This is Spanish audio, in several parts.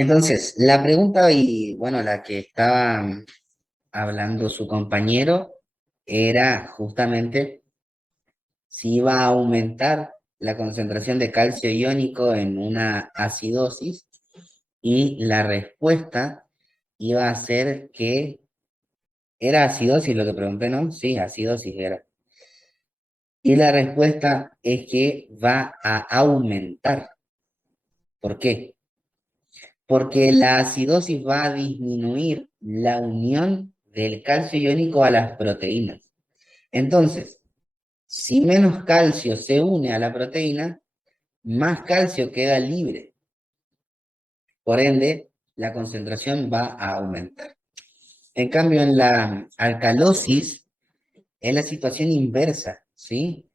Entonces, la pregunta y bueno, la que estaba hablando su compañero era justamente si iba a aumentar la concentración de calcio iónico en una acidosis y la respuesta iba a ser que era acidosis lo que pregunté, ¿no? Sí, acidosis era. Y la respuesta es que va a aumentar. ¿Por qué? Porque la acidosis va a disminuir la unión del calcio iónico a las proteínas. Entonces, si menos calcio se une a la proteína, más calcio queda libre. Por ende, la concentración va a aumentar. En cambio, en la alcalosis es la situación inversa, ¿sí?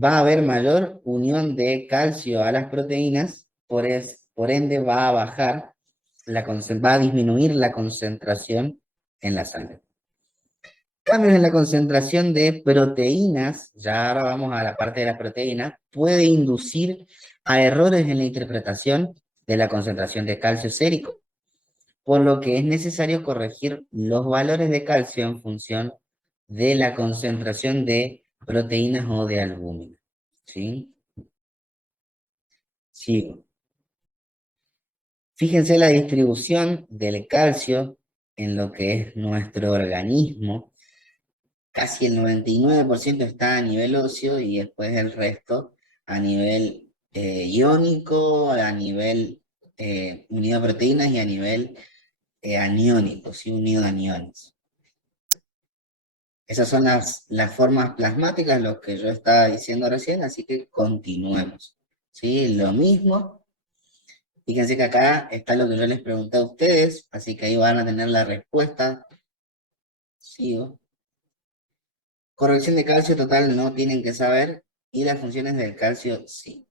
Va a haber mayor unión de calcio a las proteínas, por ende va a bajar, va a disminuir la concentración en la sangre. Cambios en la concentración de proteínas, ya ahora vamos a la parte de la proteína, puede inducir a errores en la interpretación de la concentración de calcio sérico, por lo que es necesario corregir los valores de calcio en función de la concentración de proteínas o de albúmina. ¿Sí? Sigo. Fíjense la distribución del calcio en lo que es nuestro organismo. Casi el 99% está a nivel óseo y después el resto a nivel iónico, a nivel unido a proteínas y a nivel aniónico, ¿sí? Unido a aniones. Esas son las formas plasmáticas, lo que yo estaba diciendo recién, así que continuemos. ¿Sí? Lo mismo. Fíjense que acá está lo que yo les pregunté a ustedes, así que ahí van a tener la respuesta. Sigo. Corrección de calcio total no tienen que saber y las funciones del calcio sí.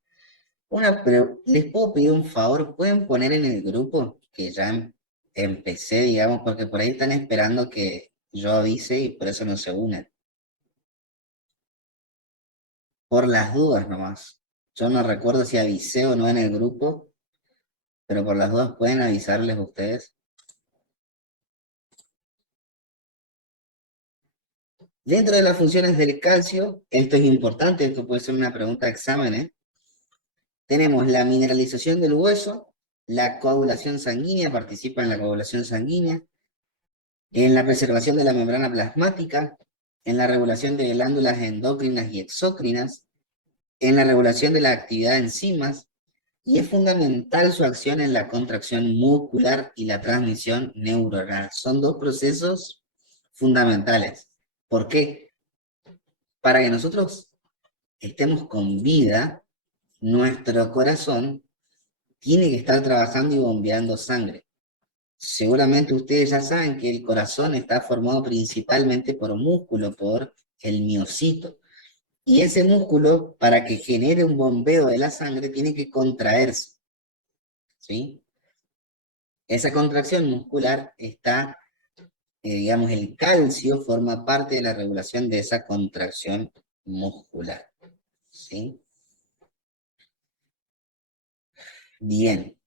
Pero les puedo pedir un favor, pueden poner en el grupo que ya empecé, digamos, porque por ahí están esperando que yo avise y por eso no se unen. Por las dudas nomás. Yo no recuerdo si avisé o no en el grupo, pero por las dudas pueden avisarles ustedes. Dentro de las funciones del calcio, esto es importante, esto puede ser una pregunta de examen, ¿eh? Tenemos la mineralización del hueso, la coagulación sanguínea, participa en la coagulación sanguínea, en la preservación de la membrana plasmática, en la regulación de glándulas endocrinas y exócrinas, en la regulación de la actividad de enzimas, y es fundamental su acción en la contracción muscular y la transmisión neuronal. Son dos procesos fundamentales. ¿Por qué? Para que nosotros estemos con vida, nuestro corazón tiene que estar trabajando y bombeando sangre. Seguramente ustedes ya saben que el corazón está formado principalmente por músculo, por el miocito. Y ese músculo, para que genere un bombeo de la sangre, tiene que contraerse. ¿Sí? Esa contracción muscular está, digamos, el calcio forma parte de la regulación de esa contracción muscular. ¿Sí? Bien.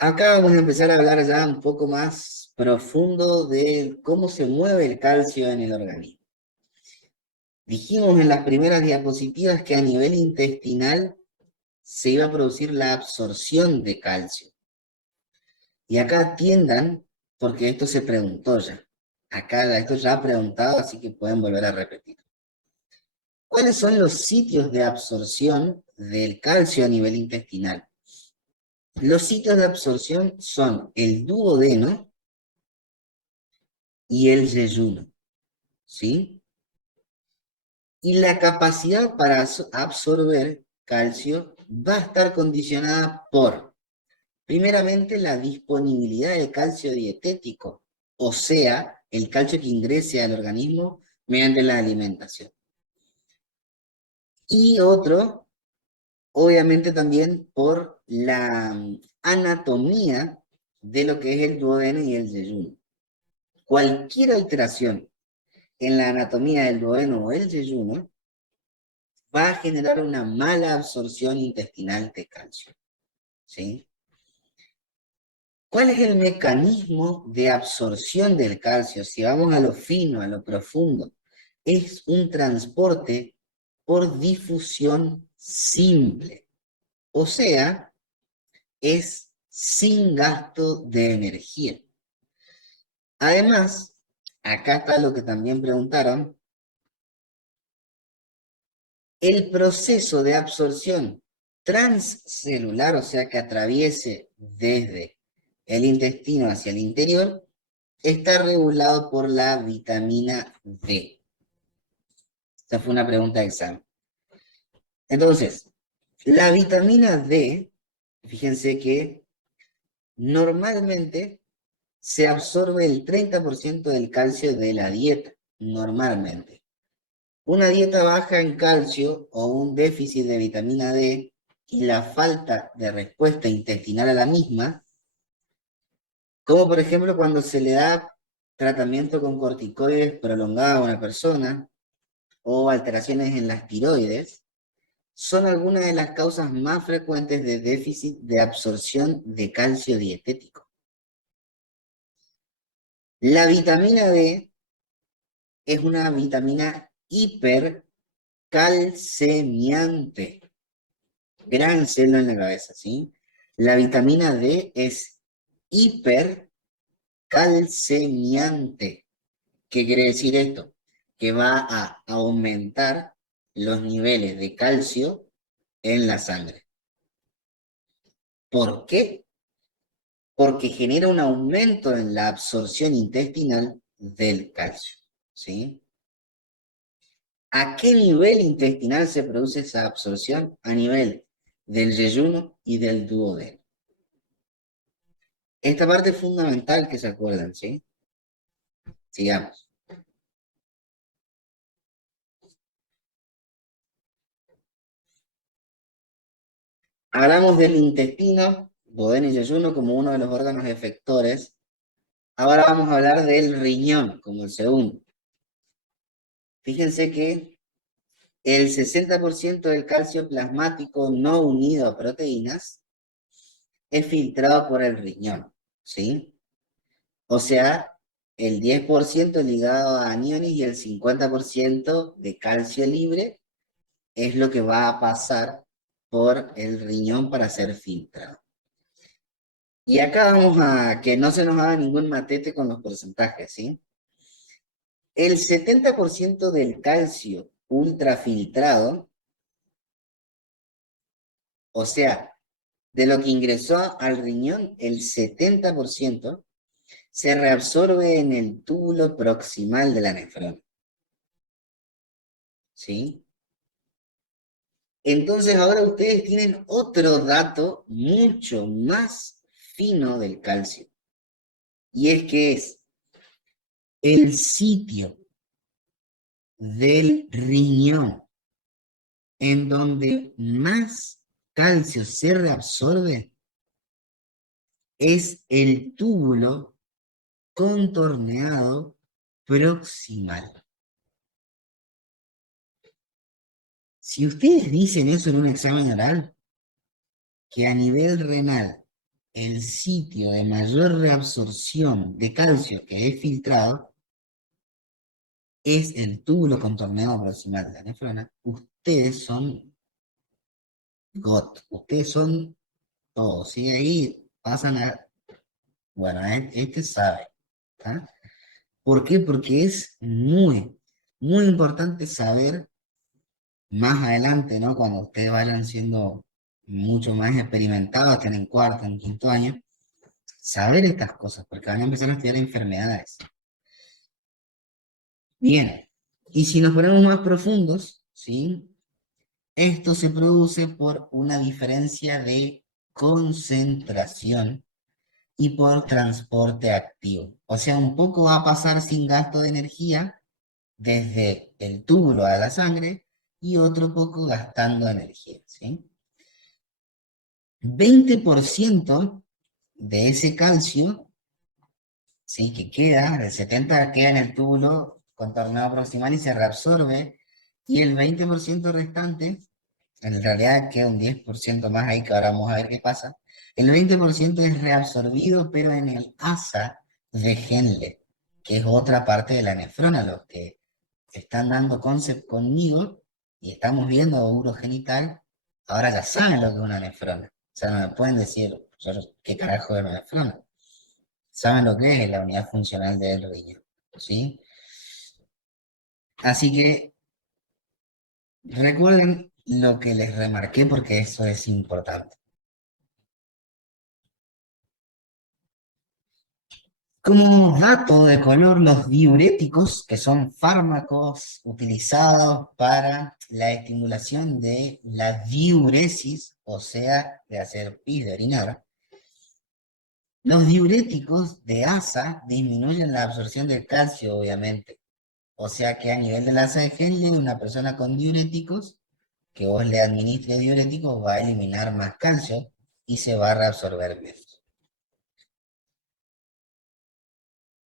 Acá vamos a empezar a hablar ya un poco más profundo de cómo se mueve el calcio en el organismo. Dijimos en las primeras diapositivas que a nivel intestinal se iba a producir la absorción de calcio. Y acá atiendan, porque esto se preguntó ya. Acá esto ya ha preguntado, así que pueden volver a repetir. ¿Cuáles son los sitios de absorción del calcio a nivel intestinal? Los sitios de absorción son el duodeno y el yeyuno, ¿sí? Y la capacidad para absorber calcio va a estar condicionada por, primeramente, la disponibilidad de calcio dietético, o sea, el calcio que ingrese al organismo mediante la alimentación. Y otro, obviamente también por la anatomía de lo que es el duodeno y el yeyuno. Cualquier alteración en la anatomía del duodeno o el yeyuno va a generar una mala absorción intestinal de calcio. ¿sí? ¿Cuál es el mecanismo de absorción del calcio? Si vamos a lo fino, a lo profundo, es un transporte por difusión simple. O sea, es sin gasto de energía. Además, acá está lo que también preguntaron, el proceso de absorción transcelular, o sea, que atraviese desde el intestino hacia el interior, está regulado por la vitamina D. Esta fue una pregunta de examen. Entonces, la vitamina D, fíjense que normalmente se absorbe el 30% del calcio de la dieta, normalmente. Una dieta baja en calcio o un déficit de vitamina D y la falta de respuesta intestinal a la misma, como por ejemplo cuando se le da tratamiento con corticoides prolongado a una persona o alteraciones en las tiroides, son algunas de las causas más frecuentes de déficit de absorción de calcio dietético. La vitamina D es una vitamina hipercalcemiante. Gran celo en la cabeza, ¿sí? La vitamina D es hipercalcemiante. ¿Qué quiere decir esto? Que va a aumentar los niveles de calcio en la sangre. ¿Por qué? Porque genera un aumento en la absorción intestinal del calcio, ¿sí? ¿A qué nivel intestinal se produce esa absorción? A nivel del yeyuno y del duodeno. Esta parte es fundamental que se acuerden, ¿sí? Sigamos. Hablamos del intestino, duodeno y yeyuno como uno de los órganos efectores. Ahora vamos a hablar del riñón como el segundo. Fíjense que el 60% del calcio plasmático no unido a proteínas es filtrado por el riñón, ¿sí? O sea, el 10% ligado a aniones y el 50% de calcio libre es lo que va a pasar por el riñón para ser filtrado. Y acá vamos a que no se nos haga ningún matete con los porcentajes, ¿sí? El 70% del calcio ultrafiltrado, o sea, de lo que ingresó al riñón, el 70% se reabsorbe en el túbulo proximal de la nefrona. ¿Sí? Entonces ahora ustedes tienen otro dato mucho más fino del calcio. Y es que es el sitio del riñón en donde más calcio se reabsorbe es el túbulo contorneado proximal. Si ustedes dicen eso en un examen oral, que a nivel renal el sitio de mayor reabsorción de calcio que es filtrado es el túbulo contorneado proximal de la nefrona, ustedes son GOT, ustedes son todos, ¿sí? Ahí pasan a, bueno, este sabe, ¿tá? ¿Por qué? Porque es muy importante saber más adelante, ¿no? Cuando ustedes vayan siendo mucho más experimentados, estén en cuarto, en quinto año, saber estas cosas, porque van a empezar a estudiar enfermedades. Bien, y si nos ponemos más profundos, ¿sí? Esto se produce por una diferencia de concentración y por transporte activo. O sea, un poco va a pasar sin gasto de energía desde el túbulo a la sangre y otro poco gastando energía, ¿sí? 20% de ese calcio, ¿sí? Que queda, el 70% queda en el túbulo contornado proximal y se reabsorbe, y el 20% restante En realidad queda un 10% más ahí que ahora vamos a ver qué pasa. El 20% es reabsorbido, pero en el asa de Henle, que es otra parte de la nefrona. Los que están dando concept conmigo y estamos viendo urogenital, ahora ya saben lo que es una nefrona. O sea, no me pueden decir qué carajo es una nefrona. Saben lo que es la unidad funcional del riñón, ¿sí? Así que recuerden lo que les remarqué porque eso es importante. Como dato de color, los diuréticos, que son fármacos utilizados para la estimulación de la diuresis, o sea, de hacer pis, de orinar, los diuréticos de asa disminuyen la absorción del calcio, obviamente. O sea que a nivel de la asa de Henle, una persona con diuréticos, que vos le administres diuréticos, va a eliminar más calcio y se va a reabsorber menos.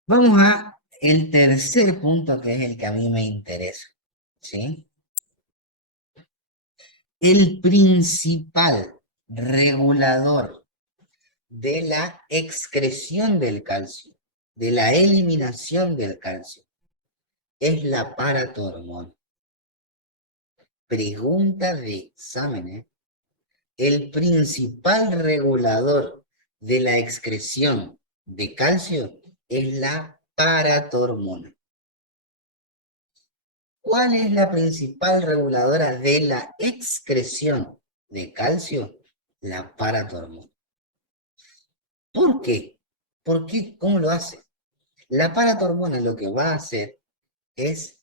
Vamos a el tercer punto, que es el que a mí me interesa, ¿sí? El principal regulador de la excreción del calcio, de la eliminación del calcio, es la paratormona. Pregunta de exámenes. El principal regulador de la excreción de calcio es la paratormona. ¿Cuál es la principal reguladora de la excreción de calcio? La paratormona. ¿Por qué? ¿Por qué? ¿Cómo lo hace? La paratormona lo que va a hacer es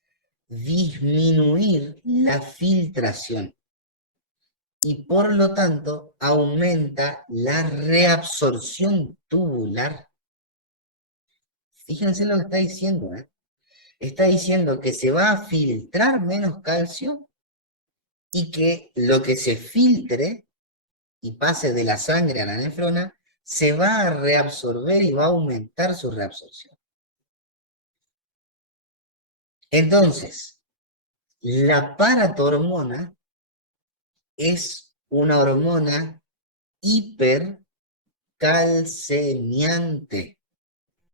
disminuir la filtración y por lo tanto aumenta la reabsorción tubular. Fíjense lo que está diciendo, ¿eh? Está diciendo que se va a filtrar menos calcio y que lo que se filtre y pase de la sangre a la nefrona se va a reabsorber y va a aumentar su reabsorción. Entonces, la paratormona es una hormona hipercalcemiante,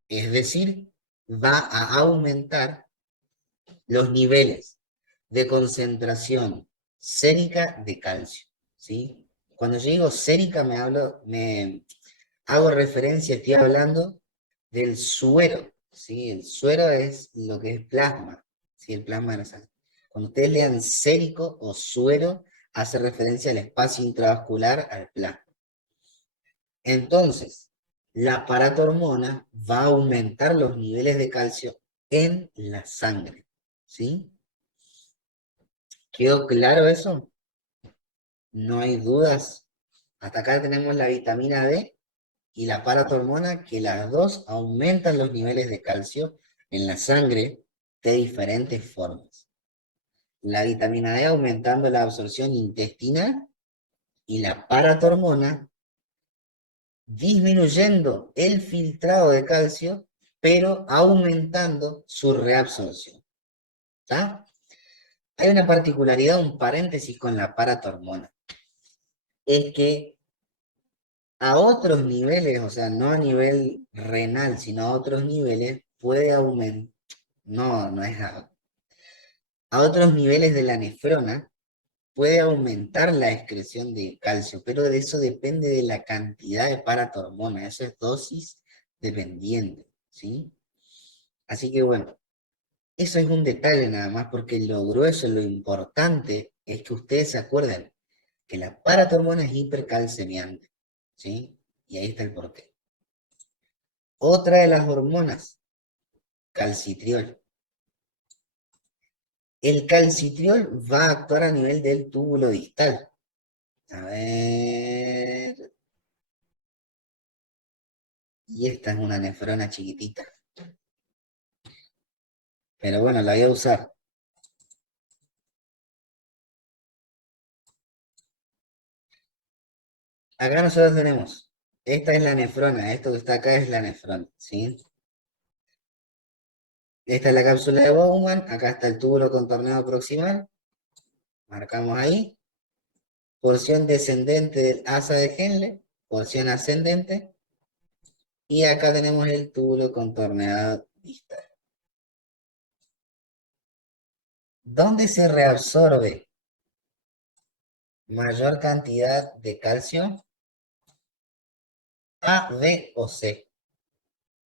es decir, va a aumentar los niveles de concentración sérica de calcio, ¿sí? Cuando yo digo sérica me hago referencia, estoy hablando del suero, ¿sí? El suero es lo que es plasma, ¿sí? El plasma de la sangre. Cuando ustedes lean sérico o suero, hace referencia al espacio intravascular, al plasma. Entonces, la paratormona va a aumentar los niveles de calcio en la sangre, ¿sí? ¿Quedó claro eso? No hay dudas. Hasta acá tenemos la vitamina D y la paratormona, que las dos aumentan los niveles de calcio en la sangre de diferentes formas. La vitamina D aumentando la absorción intestinal y la paratormona disminuyendo el filtrado de calcio, pero aumentando su reabsorción. ¿Está? Hay una particularidad, un paréntesis con la paratormona. Es que a otros niveles, o sea, no a nivel renal, sino a otros niveles, puede aumentar, no es a otros niveles de la nefrona, puede aumentar la excreción de calcio, pero de eso depende de la cantidad de paratormona, eso es dosis dependiente, ¿sí? Así que bueno, eso es un detalle nada más, porque lo grueso, lo importante es que ustedes se acuerden que la paratormona es hipercalcemiante, ¿sí? Y ahí está el porqué. Otra de las hormonas, calcitriol. El calcitriol va a actuar a nivel del túbulo distal. A ver. Y esta es una nefrona chiquitita. Pero bueno, la voy a usar. Acá nosotros tenemos. Esta es la nefrona. Esto que está acá es la nefrona, ¿sí? Esta es la cápsula de Bowman. Acá está el túbulo contorneado proximal. Marcamos ahí. porción descendente del asa de Henle, porción ascendente, y acá tenemos el túbulo contorneado distal. ¿Dónde se reabsorbe mayor cantidad de calcio? A, B o C.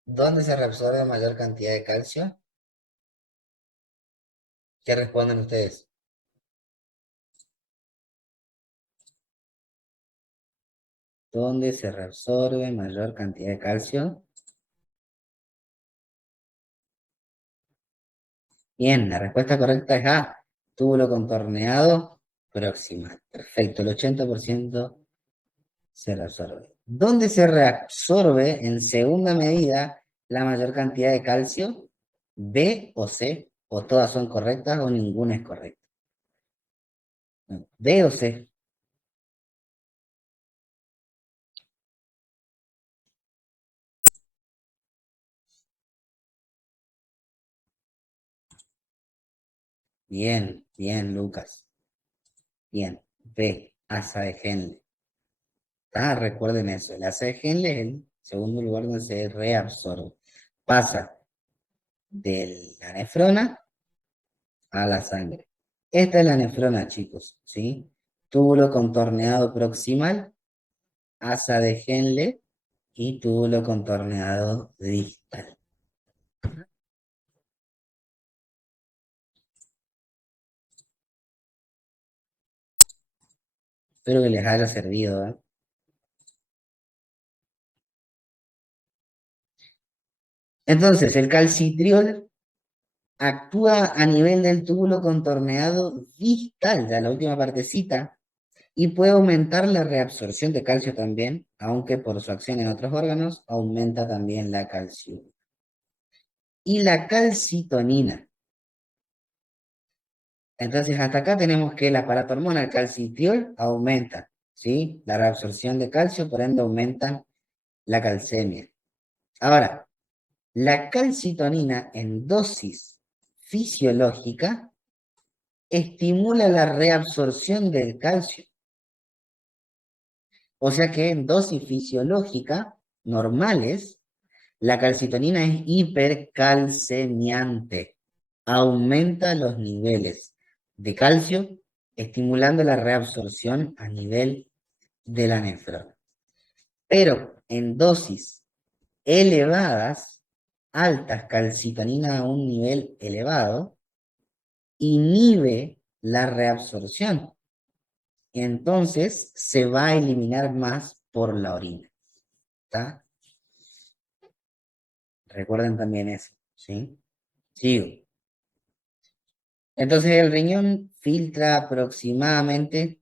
¿Dónde se reabsorbe mayor cantidad de calcio? ¿Qué responden ustedes? ¿Dónde se reabsorbe mayor cantidad de calcio? Bien, la respuesta correcta es A, túbulo contorneado proximal. Perfecto, el 80% se reabsorbe. ¿Dónde se reabsorbe en segunda medida la mayor cantidad de calcio? ¿B o C? ¿O todas son correctas o ninguna es correcta? No, ¿B o C? Bien, bien, Lucas. Bien, B, asa de Henle. Ah, recuerden eso, el asa de Henle es el segundo lugar donde se reabsorbe. Pasa de la nefrona a la sangre. Esta es la nefrona, chicos, ¿sí? Túbulo contorneado proximal, asa de Henle y túbulo contorneado distal. Espero que les haya servido, ¿eh? Entonces, el calcitriol actúa a nivel del túbulo contorneado distal, ya la última partecita, y puede aumentar la reabsorción de calcio también, aunque por su acción en otros órganos aumenta también la calcium. Y la calcitonina. Entonces, hasta acá tenemos que la paratormona, calcitriol, aumenta, ¿sí? La reabsorción de calcio, por ende, aumenta la calcemia. Ahora, la calcitonina en dosis fisiológica estimula la reabsorción del calcio. O sea que en dosis fisiológica normales, la calcitonina es hipercalcemiante. Aumenta los niveles de calcio, estimulando la reabsorción a nivel de la nefrona. Pero en dosis elevadas, altas, calcitonina a un nivel elevado, inhibe la reabsorción. Entonces se va a eliminar más por la orina. ¿Está? Recuerden también eso, ¿sí? Sigo. Entonces el riñón filtra aproximadamente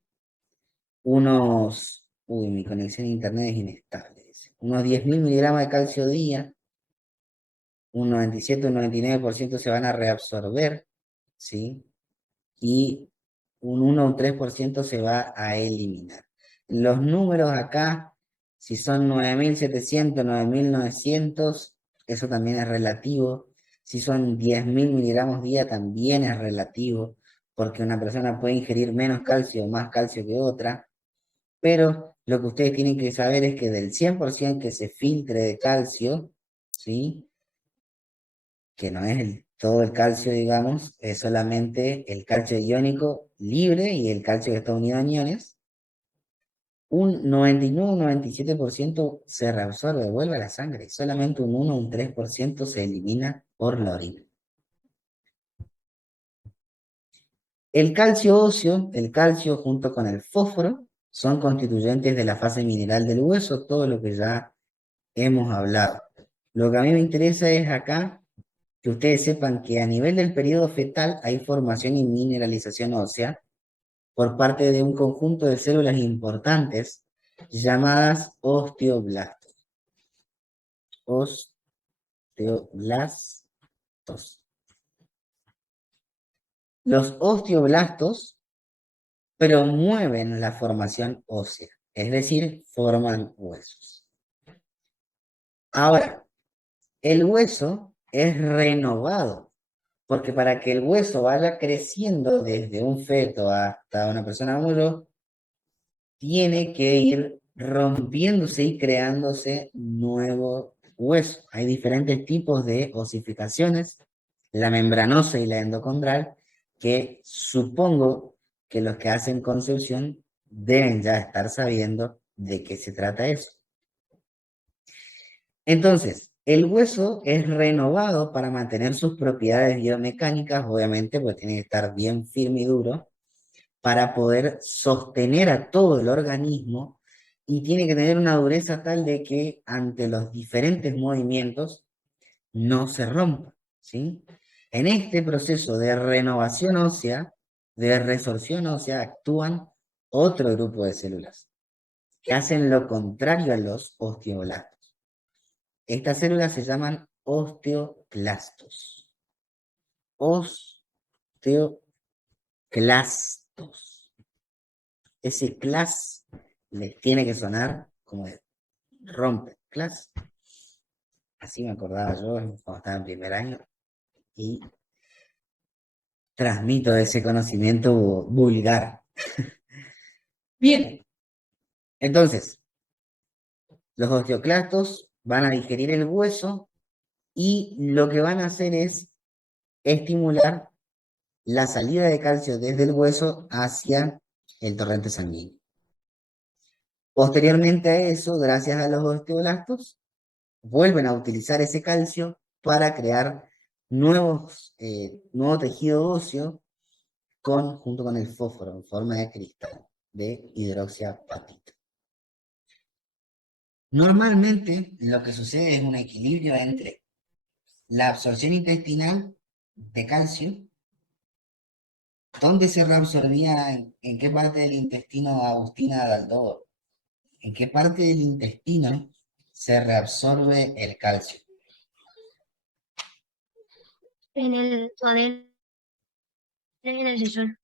uy, mi conexión a internet es inestable, dice. Unos 10.000 miligramos de calcio día, un 97, un 99% se van a reabsorber, ¿sí? Y un 1 o un 3% se va a eliminar. Los números acá, si son 9.700, 9.900, eso también es relativo. Si son 10.000 miligramos día, también es relativo, porque una persona puede ingerir menos calcio o más calcio que otra, pero lo que ustedes tienen que saber es que del 100% que se filtre de calcio, ¿sí? Que no es todo el calcio, digamos, es solamente el calcio iónico libre y el calcio que está unido a aniones. Un 99, un 97% se reabsorbe, vuelve a la sangre. Solamente un 1, un 3% se elimina por la orina. El calcio óseo, el calcio junto con el fósforo, son constituyentes de la fase mineral del hueso, todo lo que ya hemos hablado. Lo que a mí me interesa es acá que ustedes sepan que a nivel del periodo fetal hay formación y mineralización ósea por parte de un conjunto de células importantes llamadas osteoblastos. Osteoblastos. Los osteoblastos promueven la formación ósea, es decir, forman huesos. Ahora, el hueso es renovado, porque para que el hueso vaya creciendo desde un feto hasta una persona como yo, tiene que ir rompiéndose y creándose nuevo hueso. Hay diferentes tipos de osificaciones, la membranosa y la endocondral, que supongo que los que hacen concepción deben ya estar sabiendo de qué se trata eso. Entonces, el hueso es renovado para mantener sus propiedades biomecánicas, obviamente, porque tiene que estar bien firme y duro, para poder sostener a todo el organismo y tiene que tener una dureza tal de que ante los diferentes movimientos no se rompa, ¿sí? En este proceso de renovación ósea, de resorción ósea, actúan otro grupo de células que hacen lo contrario a los osteoblastos. Estas células se llaman osteoclastos. Osteoclastos. Ese clas les tiene que sonar como de rompe. Clas. Así me acordaba yo cuando estaba en primer año y transmito ese conocimiento vulgar. Bien, entonces, los osteoclastos van a digerir el hueso y lo que van a hacer es estimular la salida de calcio desde el hueso hacia el torrente sanguíneo. Posteriormente a eso, gracias a los osteoblastos, vuelven a utilizar ese calcio para crear nuevo tejido óseo junto con el fósforo en forma de cristal de hidroxiapatita. Normalmente lo que sucede es un equilibrio entre la absorción intestinal de calcio, donde se reabsorbía en qué parte del intestino, Agustina Daldó, en qué parte del intestino se reabsorbe el calcio. En el duodeno, en el yeyuno.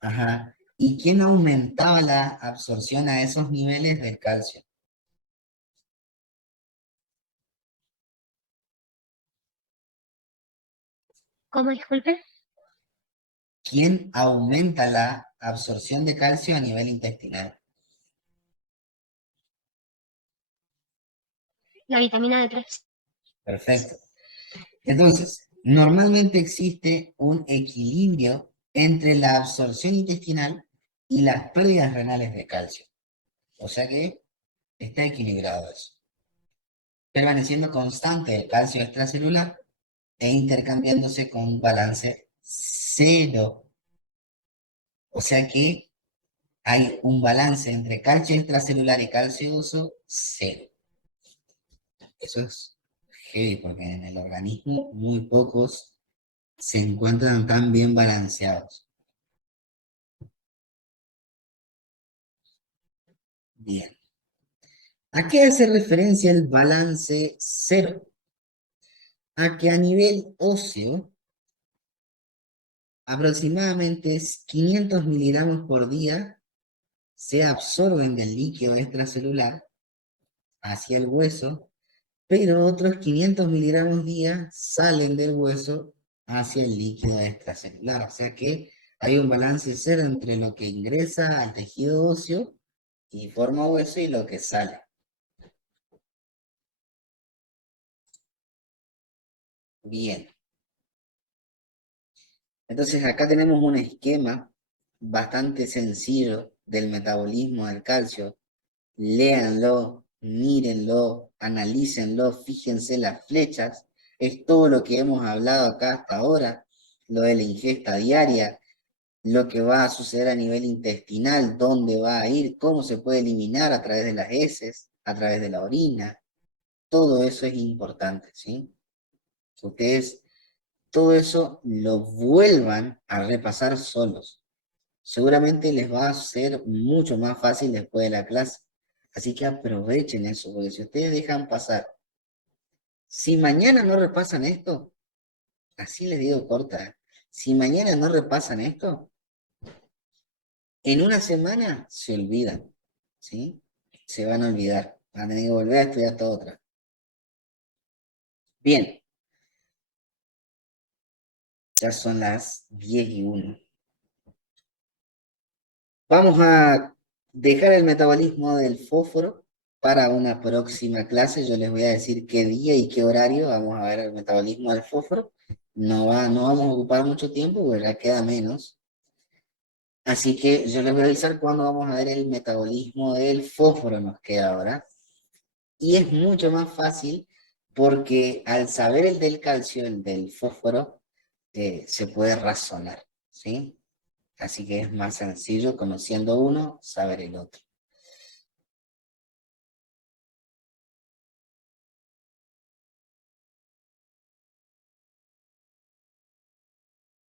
Ajá. ¿Y quién aumentaba la absorción a esos niveles del calcio? ¿Cómo, disculpe? ¿Quién aumenta la absorción de calcio a nivel intestinal? La vitamina D3. Perfecto. Entonces, normalmente existe un equilibrio entre la absorción intestinal y las pérdidas renales de calcio. O sea que está equilibrado eso. Permaneciendo constante el calcio extracelular e intercambiándose con un balance cero. O sea que hay un balance entre calcio extracelular y calcio uso cero. Eso es heavy porque en el organismo muy pocos se encuentran tan bien balanceados. Bien. ¿A qué hace referencia el balance cero? A que a nivel óseo, aproximadamente 500 miligramos por día se absorben del líquido extracelular hacia el hueso, pero otros 500 miligramos día salen del hueso hacia el líquido extracelular. O sea que hay un balance cero entre lo que ingresa al tejido óseo y forma hueso y lo que sale. Bien. Entonces acá tenemos un esquema bastante sencillo del metabolismo del calcio. Léanlo, mírenlo, analícenlo, fíjense las flechas. Es todo lo que hemos hablado acá hasta ahora, lo de la ingesta diaria, lo que va a suceder a nivel intestinal, dónde va a ir, cómo se puede eliminar a través de las heces, a través de la orina. Todo eso es importante, ¿sí? Ustedes todo eso lo vuelvan a repasar solos. Seguramente les va a ser mucho más fácil después de la clase. Así que aprovechen eso, porque si ustedes dejan pasar, si mañana no repasan esto, así les digo corta, si mañana no repasan esto, en una semana se olvidan, ¿sí? Se van a olvidar, van a tener que volver a estudiar toda otra. Bien, ya son las 10:01. Vamos a dejar el metabolismo del fósforo para una próxima clase. Yo les voy a decir qué día y qué horario vamos a ver el metabolismo del fósforo. No vamos a ocupar mucho tiempo, porque ya queda menos. Así que yo les voy a avisar cuándo vamos a ver el metabolismo del fósforo, nos queda ahora. Y es mucho más fácil porque al saber el del calcio, el del fósforo, se puede razonar, ¿sí? Así que es más sencillo, conociendo uno, saber el otro.